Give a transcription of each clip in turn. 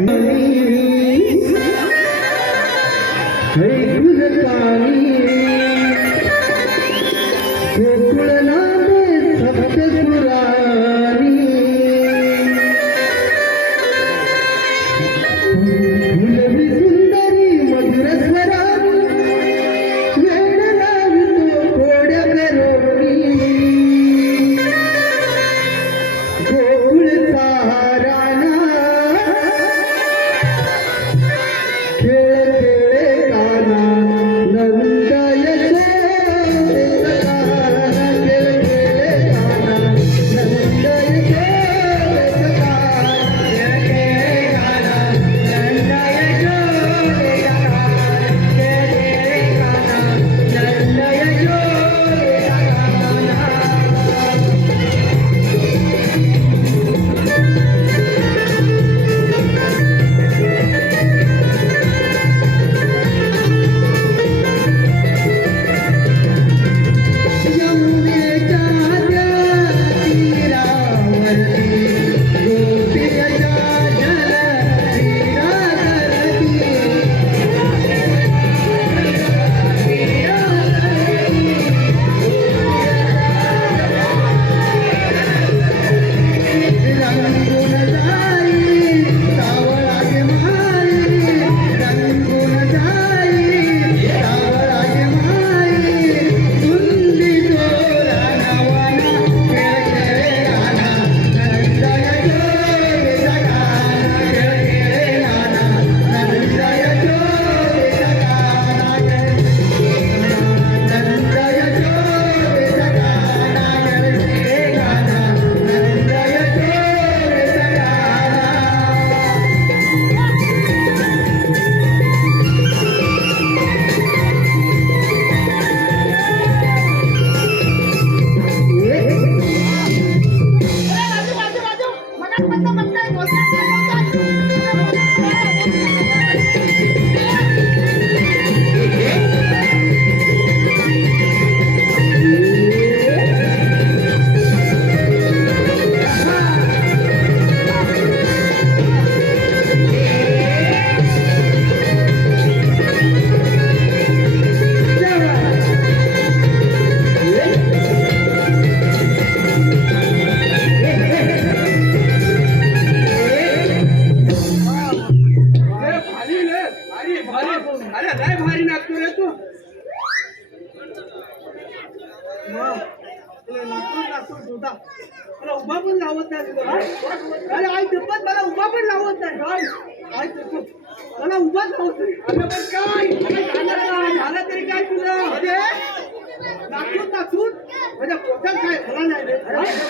Hey, you the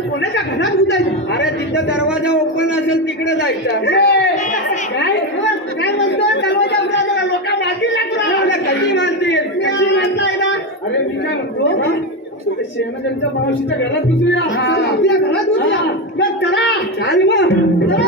कोणाच्या घरात अरे तिथं दरवाजा ओपन असेल तिकडे जायचं काय म्हणतो लोक अरे मी काय म्हणतो? मावशीच्या घरात घुसूया. घरात घुसूया. चला. चाल मग.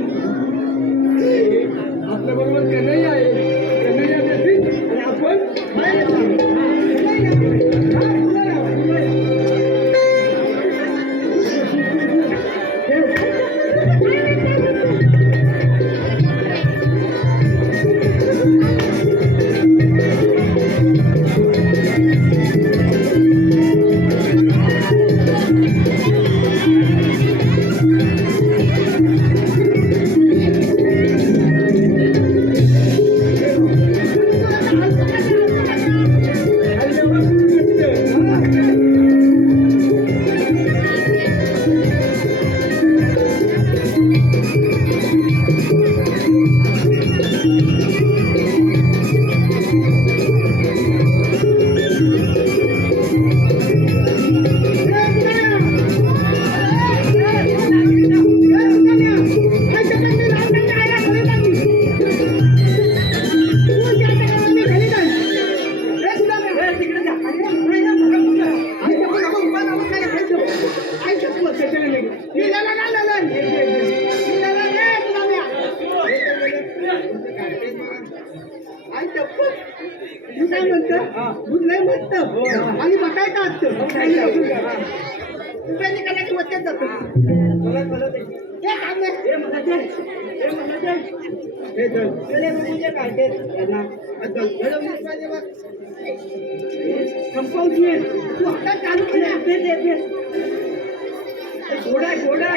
घोडा घोडा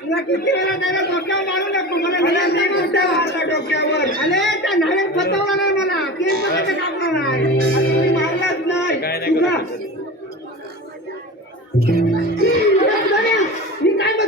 तुला किती वेळा त्याला डोक्यावर मारू नको. मला मोठा मारला डोक्यावर? अरे त्या नाणे फसवला नाही मला. ते पण कापणार नाही तुम्ही मारलाच नाही. तुला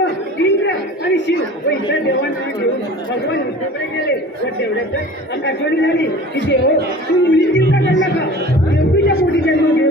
बघ इंद्र आणि शिव. व इतर देवांना घेऊन भगवान विष्णूकडे गेले. व तेवढ्याच आकाशवाणी झाली की देव तू मुलीची चिंता करणार का देवकीच्या पोटी जन्म घेऊन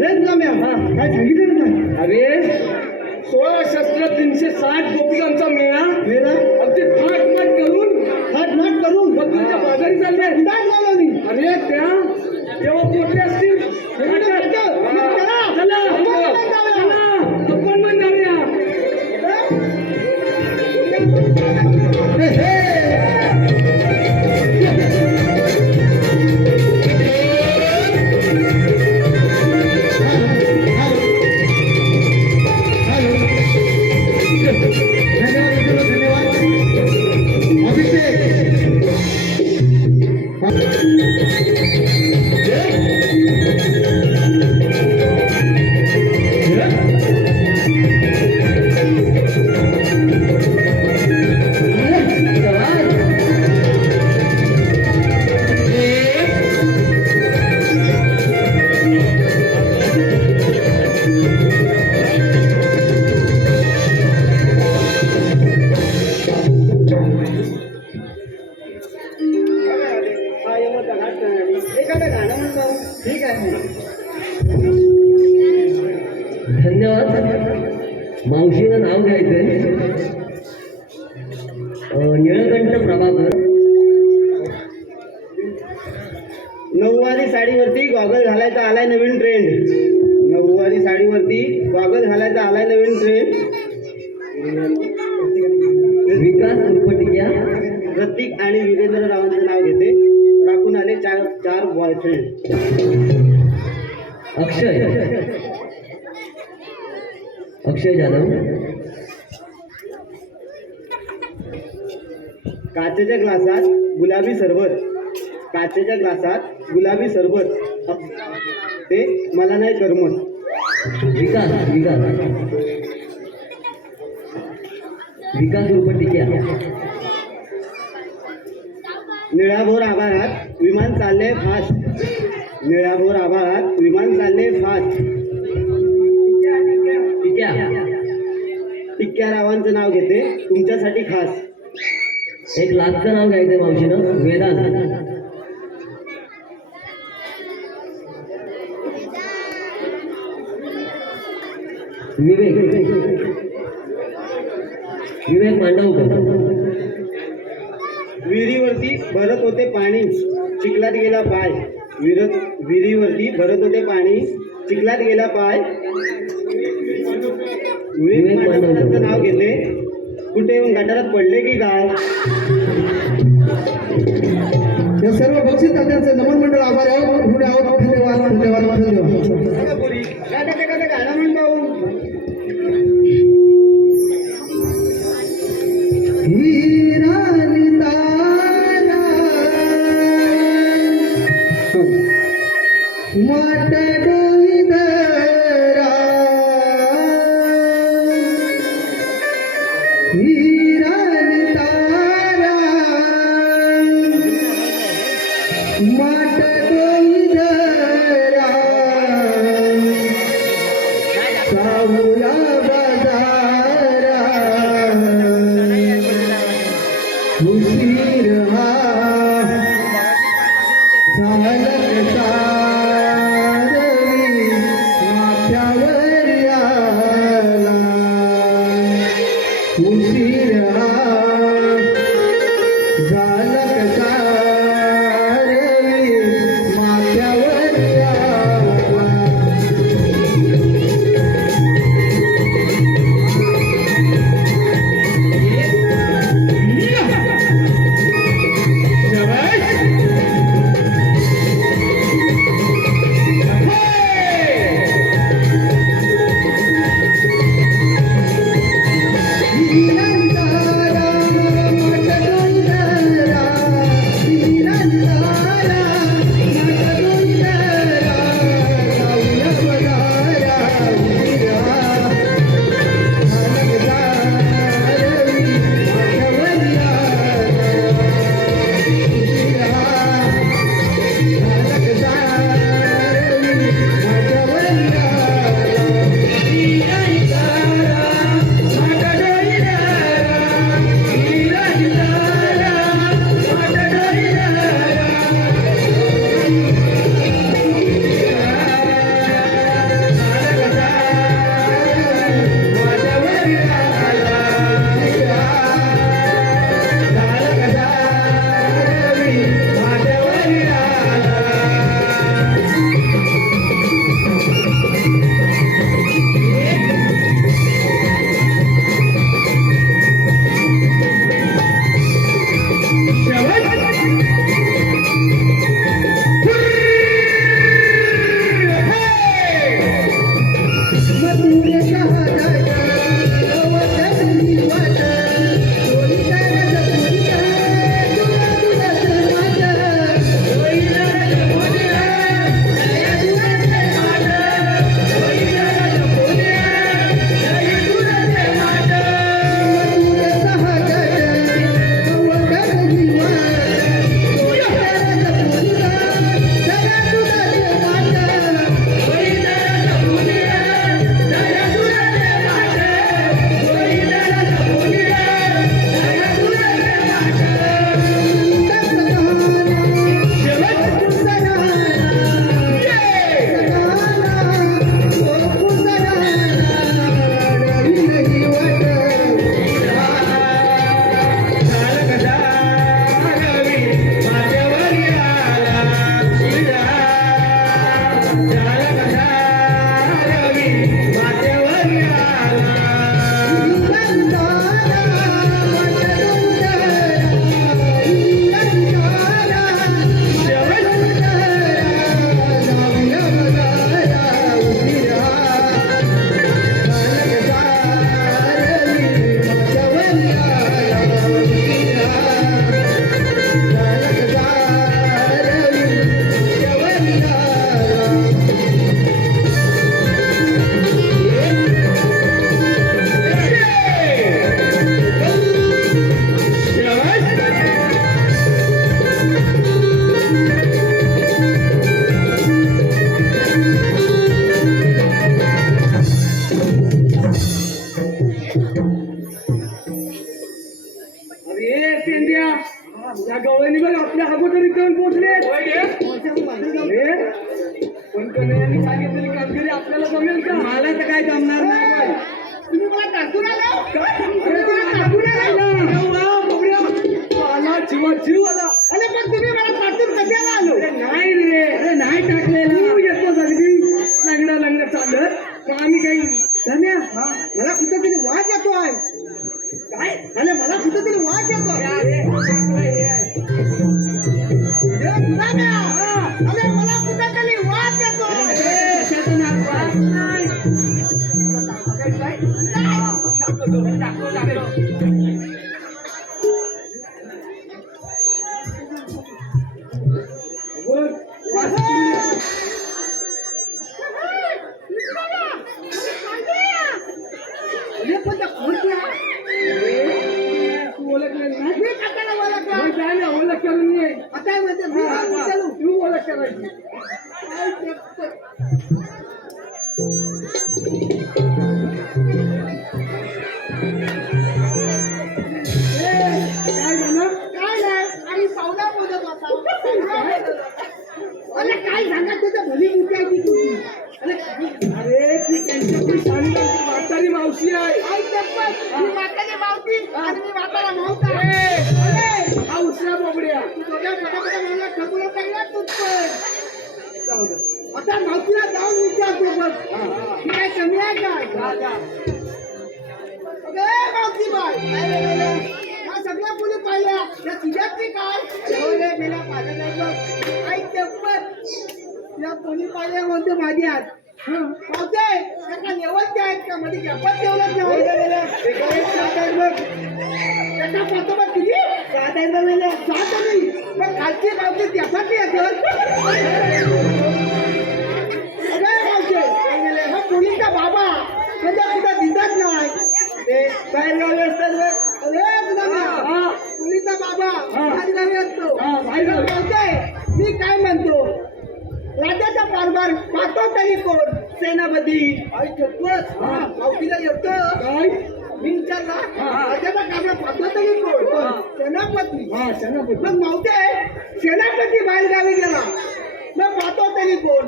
रे तुला मॅम काय सांगितलं ना अरे सोळा शस्त्र तीनशे साठ गोपिकांचा मेळा. मेरा अगदी थाटमाट करून नाट करून? मथुरेच्या बाजारी चालले. काय झालं अरे त्या जेव्हा पोचले असतील. विकास उपटिया. प्रतीक आणि वीरेंद्र रावांचे नाव घेते. राखून आले चार चार बॉयफ्रेंड अक्षय. अक्षय जाधव. काचेच्या ग्लासात गुलाबी सरबत. काचेच्या ग्लासात गुलाबी सरबत. ते मला नाही करमत विकास विकास. विकास उपटिया निळाभोर आभाळात विमान चालले फास्ट निळाभोर आभाळात विमान चालले फास्ट टिक्या. टिक्क्या रावांचं नाव घेते तुमच्यासाठी खास. एक लाखचं नाव घ्यायचंय मावशीनं? वेदांत. विवेक. विवेक मांडवकर. विहिरीवरती भरत होते पाणी चिखलात गेला पाय. विरत विहिरीवरती भरत होते पाणी चिखलात गेला पाय. विवेक मांडवकरांचं नाव घेते कुठे येऊन गटारात पडले की काय? या सर्व बक्षीस दात्यांचे नमन मंडळ आभार आहोत. पुढे आहोत. धन्यवाद. धन्यवाद. धन्यवाद. गाणं अरे मला अरे आहे उशिरा बोबड्या तू दोघ्या फटाफट मला ठगूला चांगला तूच पण. जाऊ आता मावतीला जाऊन विचारतो बस ही काय कमी आहे का बाय काय सगळ्या मुली पाहिल्या या तुझ्याची काय हो रे मेल्या नाही बघ आई या कोणी पाहिल्या म्हणते माझी हात पावते एका लेवलचे आहेत का? मध्ये गॅपच ठेवलंच नाही सात आहेत बघ एका पाठोपाठ किती सात आहेत बघ सात नाही. पण खालची पावते गॅपच येतं. अरे मावशे हा पोलीसचा बाबा. म्हणजे कुठं दिसत नाही. ते असतात बघ. अरे तुझा बाबा. बाहेरगावी असतो. बाहेरगावी. मावशे, मी काय म्हणतो? राज्याचा कारभार पाहतो तरी कोण? सेनापती हा. येतो काय मी विचारला हा. कोण हा. सेनापती हा सेनापती मग मावते सेनापती बाहेरगावी गेला मग पाहतो तरी कोण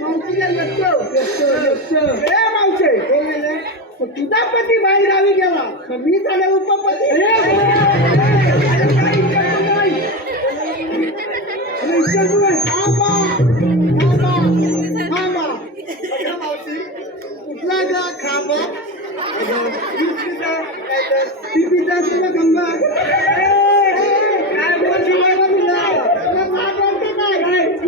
मावशीला येतो येतो. ए मावशे तुझा पती बाहेरगावी गेला मग मी झाला उपपती पिपीचा तुला?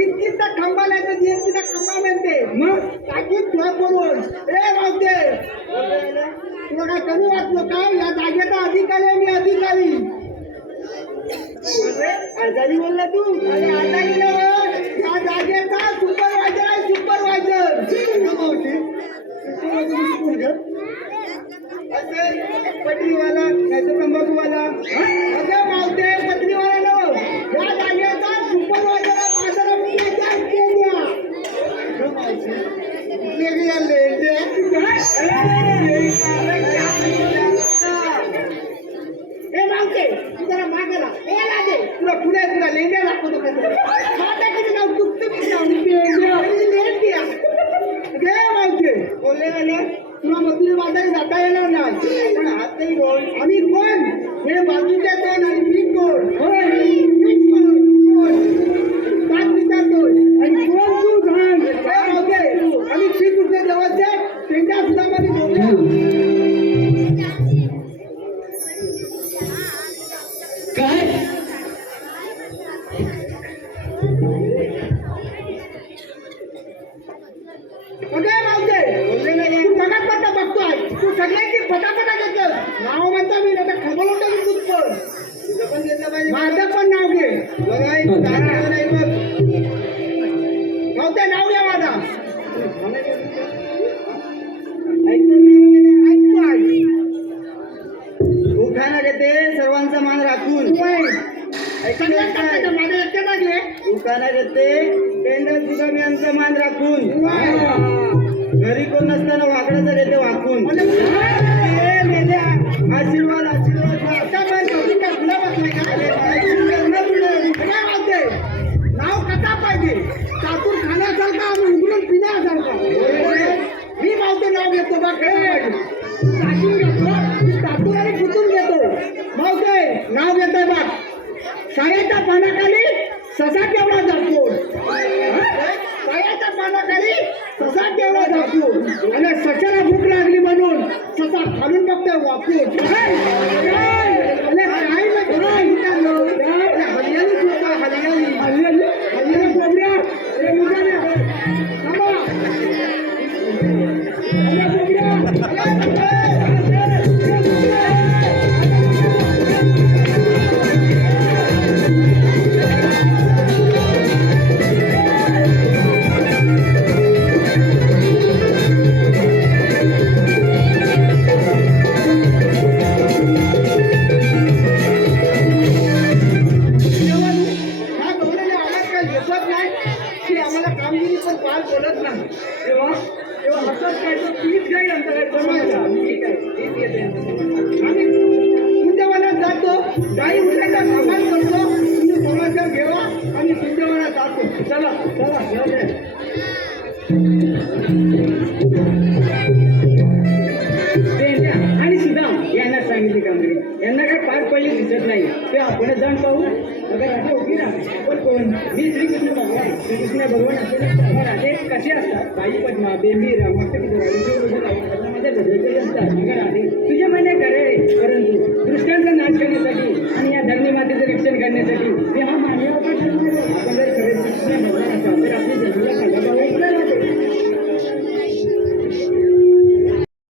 इतकीचा खंबा नाही तर खंबा म्हणते. मग? टाकीत तुला बोलून ए मावते. तुला काय कमी वाटलं काय या जागेचा अधिकारी आहे मी अधिकारी. आजारी बोलला तू. अरे आजारी नव्हे या जागेचा ए मावते तू जरा मागायला ए लादे तुला पुढे तुला लेंड्या दाखवतो कसं माझ्या किती नाव टुकटुकीत नाव लेंड्या लेंड्या गे मावते बोलले मला तुला मधली बाजारी जाता येणार नाही. पण हातही कोण आम्ही कोण? हे बाजूचे कोण आणि मी कोण? होय. नाव द्या माझा. घेते सर्वांचा मान राखून. उठायला घेते केंद्र सुगम यांचा मान राखून. घरी कोण नसताना वाकडाचा घेते वाकून. आणि सचाला भूक लागली म्हणून ससा खालून बघताय वापरून 站住站住不要动